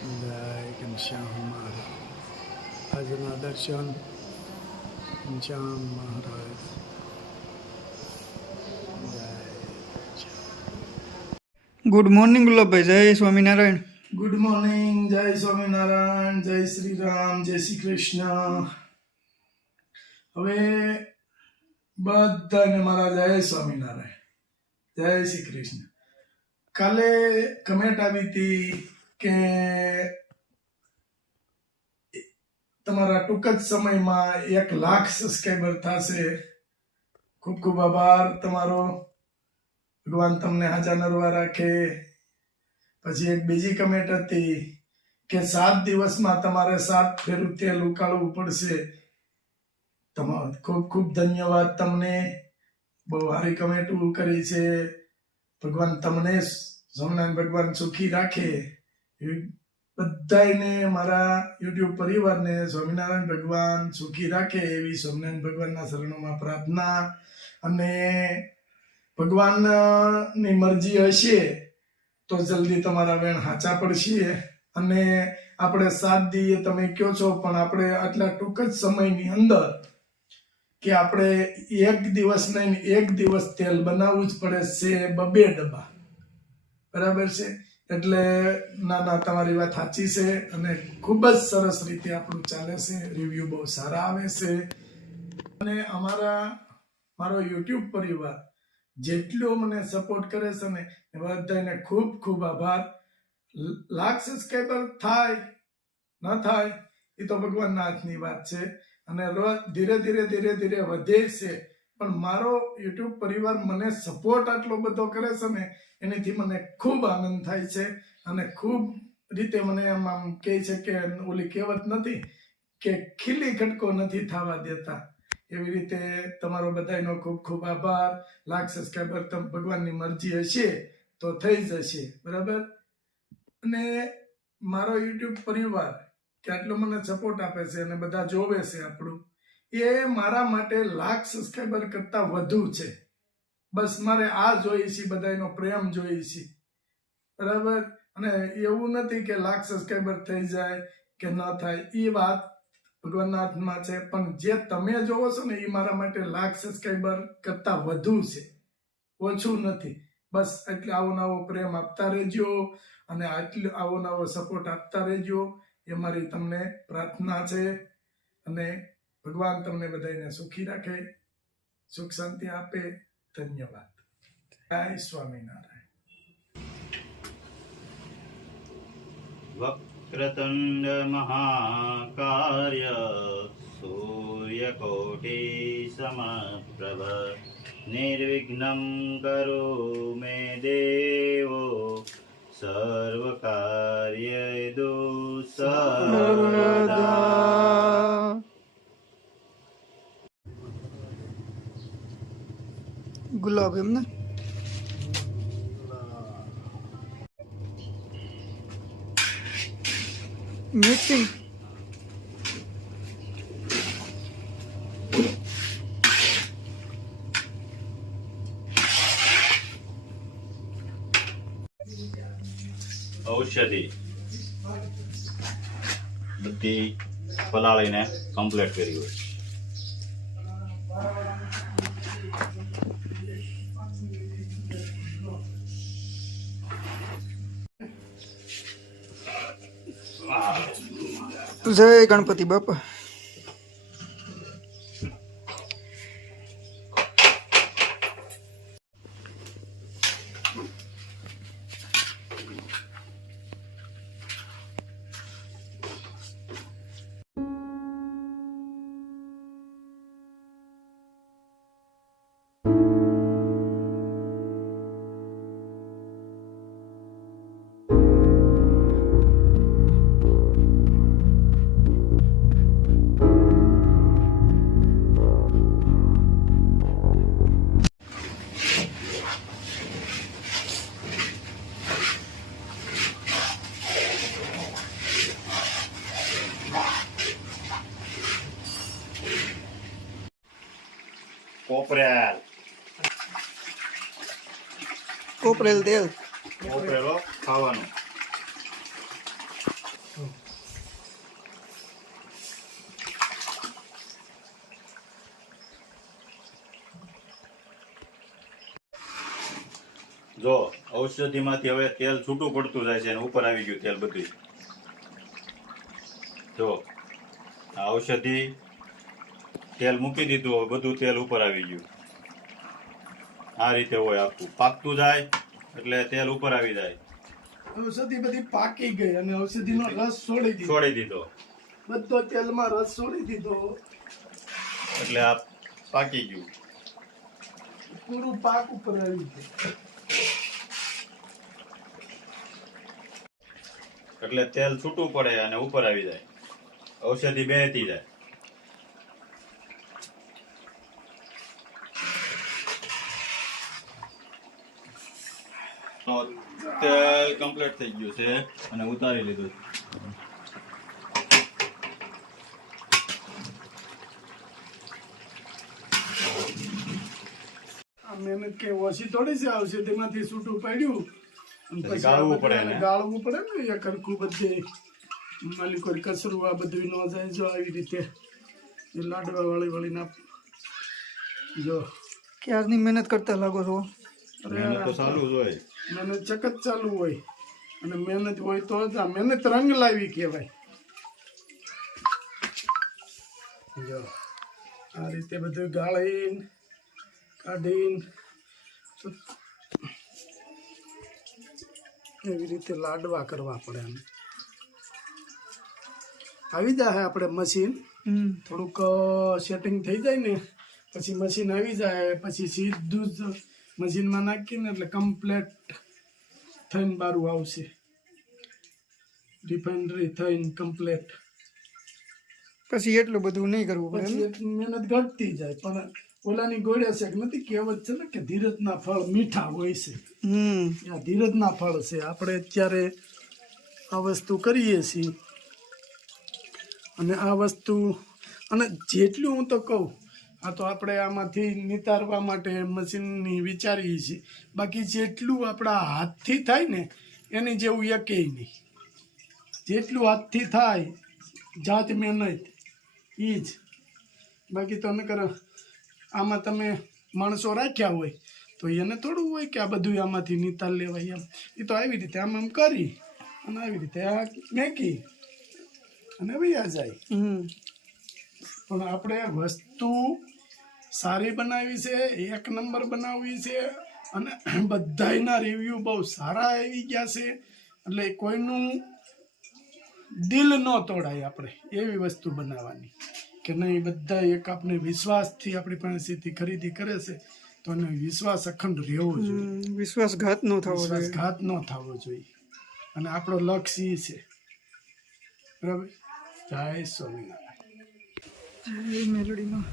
જય ઘનશ્યામ મહારાજ. આજના દર્શન Ghanshyam Maharaj. Good morning Gulabbhai. Jai Swaminarayan. Good morning. જય સ્વામિનારાયણ. જય શ્રી રામ. જય શ્રી કૃષ્ણ. હવે બધાને મારા જય સ્વામિનારાયણ, જય શ્રી કૃષ્ણ. કાલે કમેન્ટ આવી હતી કે તમારા ટૂંક જ સમયમાં 1 લાખ સબસ્ક્રાઈબર થશે. ખૂબ ખૂબ આભાર તમારો. ભગવાન તમને હાજા નરવા રાખે. પછી એક બીજી કમેન્ટ હતી કે 7 દિવસમાં તમારે 7 ફેરું તેલ ઉકાળવું પડશે. તમારો ખૂબ ખૂબ ધન્યવાદ તમને. બહુ સારી કમેન્ટ કરી છે. ભગવાન તમને સ્વામિનારાયણ ભગવાન સુખી રાખે. બધાને મારા યુટ્યુબ પરિવારને સ્વામિનારાયણ ભગવાન સુખી રાખે એવી સ્વામિનારાયણ ભગવાનના શરણોમાં પ્રાર્થના. અને ભગવાનની મરજી હશે તો જલ્દી તમારા વેણ હાચા પડશે. અને આપણે 7 દીએ તમે કહો છો, પણ આપણે આટલા ટૂંક જ સમયની અંદર કે આપણે 1 દિવસ નહીં 1 દિવસ તેલ બનાવવું જ પડે છે, 2 ડબ્બા. બરાબર છે. એટલે ના તમારી વાત સાચી છે. અને ખૂબ જ સરસ રીતે આપણું ચાલે છે. રિવ્યુ બહુ સારા આવે છે. અને મારો યુટ્યુબ પરિવાર જેટલો મને સપોર્ટ કરે છે ને એ બધાને ખૂબ ખૂબ આભાર. લાખ સબસ્ક્રાઈબર થાય ન થાય એ તો ભગવાનના હાથની વાત છે. અને રોજ ધીરે ધીરે વધે છે. પણ મારો યુટ્યુબ પરિવાર મને સપોર્ટ આટલો બધો કરે છે ને એનાથી મને ખૂબ આનંદ થાય છે. અને ખૂબ રીતે મને આમ કહે છે કે ઓલી કહેવત નથી કે ખીલી ખટકો નથી થવા દેતા. એવી રીતે તમારો બધાનો ખૂબ ખૂબ આભાર. લાખ સબસ્ક્રાઈબર ભગવાનની મરજી હશે તો થઈ જશે. બરાબર. અને મારો યુટ્યુબ પરિવાર કે આટલો મને સપોર્ટ આપે છે અને બધા જોવે છે આપણું, એ મારા માટે લાખ સબસ્ક્રાઈબર કરતા વધુ છે. બસ મારે આ જોઈએ છે, બધાનો પ્રેમ જોઈએ છે. બરાબર. અને એવું નથી કે લાખ સબસ્ક્રાઈબર થઈ જાય કે ન થાય, એ વાત ભગવાનના હાથમાં છે. પણ જે તમે જોવો છો ને એ મારા માટે લાખ સબસ્ક્રાઈબર કરતા વધુ છે, ઓછું નથી. બસ એટલે આવો નવો પ્રેમ આપતા રહેજો અને આવો નવો સપોર્ટ આપતા રહેજો. એ મારી તમને પ્રાર્થના છે. અને ભગવાન તમને બધાને સુખી રાખે, સુખ શાંતિ આપે. ધન્યવાદ. જય સ્વામિનારાયણ. વક્રતુંડ મહાકાય સૂર્યકોટિ સમપ્રભ નિર્વિઘ્નમ કરો મે દેવો સર્વકાર્યેષુ સર્વદા. ગુલાબ એમને મિક્સિંગ. ઔષધિ બધી પલાળીને કમ્પ્લીટ કરી હોય. જય ગણપતિ બાપા. કોપરેલ તેલ કોપરેલો ખાવાનું. ઔષધિમાંથી હવે તેલ છૂટું પડતું જાય છે અને ઉપર આવી ગયું તેલ બધું. જો આ ઔષધિ તેલ મૂકી દીધું, હવે બધું તેલ ઉપર આવી ગયું. આ રીતે હોય, આખું પાકતું જાય એટલે તેલ ઉપર આવી જાય. ઔષધિ બધી પાકી ગઈ અને ઔષધિનો રસ છોડી દીધો બધો તેલમાં રસ છોડી દીધો એટલે આ પાકી ગયું. પૂરું પાક ઉપર આવી ગયું. એટલે તેલ છૂટું પડે અને ઉપર આવી જાય, ઔષધિ બેહતી જાય. તો તેલ કમ્પ્લીટ થઈ ગયું છે અને ઉતારી લીધું. આ મહેનત કે ઓછી થોડી છે ઔષધિમાંથી છૂટું પડ્યું અને પછી પછી ગાળવું આ પડે બધાને ને. ગાળવું પડે ને એ ખરખું બધે માલિકો કચરું આ બધું ન જાય. જો આવી રીતે એ લાડવા વળી ના જો ક્યારની મહેનત કરતા લાગો છો. મહેનત તો ચાલુ જ હોય. મહેનત ચકત ચાલુ હોય અને મહેનત હોય તો જ આ મહેનત રંગ લાવી કહેવાય. જો આ રીતે બધું ગાળીને કાઢીને એવી રીતે લાડવા કરવા પડે. આને આવી જાય આપણે મશીન થોડુંક સેટિંગ થઈ જાય ને પછી મશીન આવી જાય પછી સીધું જ મશીનમાં નાખીને એટલે કમ્પ્લેટ થઈને બારું આવશે. રિફાઇનરી થઈને કમ્પ્લેટ. પછી એટલું બધું નહીં કરવું પડે. પછી એટલી મહેનત ઘટતી જાય. પણ ઓલાની ગોળે છે કે નથી કહેવત છે ને કે ધીરજના ફળ મીઠા હોય છે. આ ધીરજના ફળ છે. આપણે અત્યારે આ વસ્તુ કરીએ છીએ અને આ વસ્તુ અને જેટલું હું તો કહું આ તો આપણે આમાંથી નિતારવા માટે મશીનની વિચારીએ છીએ. બાકી જેટલું આપણા હાથથી થાય ને એની જેવું એકેય નહીં. જેટલું હાથથી થાય જાત મહેનત એ જ. બાકી તો નકર આમાં તમે માણસો રાખ્યા હોય તો એને થોડું હોય કે આ બધું આમાંથી નિતાર લેવાય. એમ એ તો આવી રીતે આમ કરી અને આવી રીતે આ મેકી અને વૈયા જાય. પણ આપણે વસ્તુ સારી બનાવી છે, એક નંબર બનાવવી છે અને બધાયના રિવ્યૂ બહુ સારા આવી ગયા છે. એટલે કોઈનું દિલ ન તોડાય. આપણે એવી વસ્તુ બનાવવાની કે નહીં બધા એક આપણે વિશ્વાસથી આપણી પાસેથી ખરીદી કરે છે તો એને વિશ્વાસ અખંડ રહેવો જોઈએ. વિશ્વાસઘાત ન થવો જોઈએ. વિશ્વાસઘાત ન થવો જોઈએ. અને આપણો લક્ષ્ય એ છે. બરાબર. જય સ્વામિનારાયણ. એ મેલોડીમાં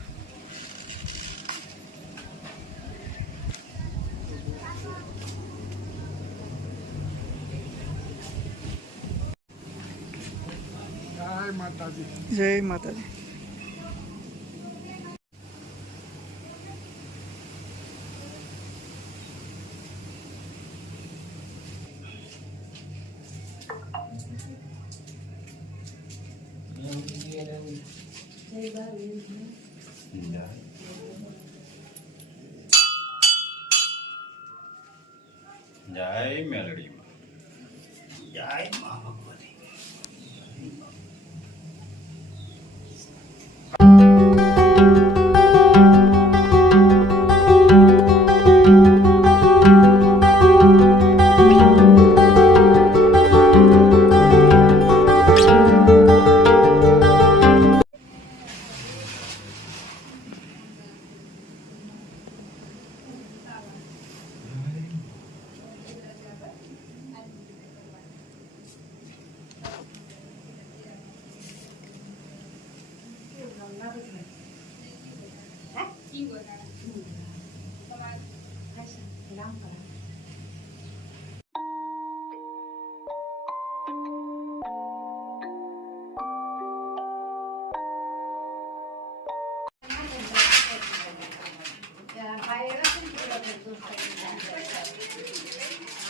જય માતાજી. જય માતાજી. જય મેલડીમાં. જય મા ભગવતી.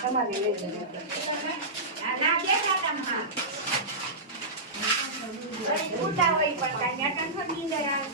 તમારી લઈ જજો. ના બેઠા તમે ઉતા હોય પણ કાંઈ નાટક તો નીંદર આવે.